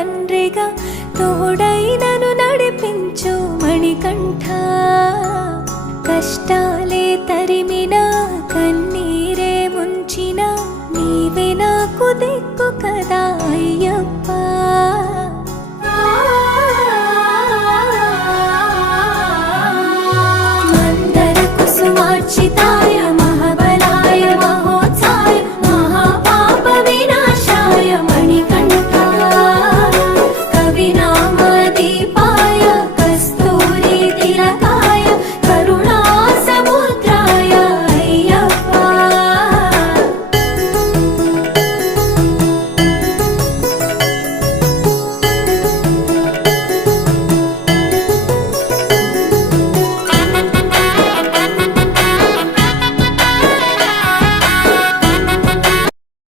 తండ్రిగా తోడై నన్ను నడిపించు మణికంఠ. కష్టాలే తరిమినా కన్నీరే ముంచిన నీవే నాకు దిక్కు కదా అయ్యప్ప.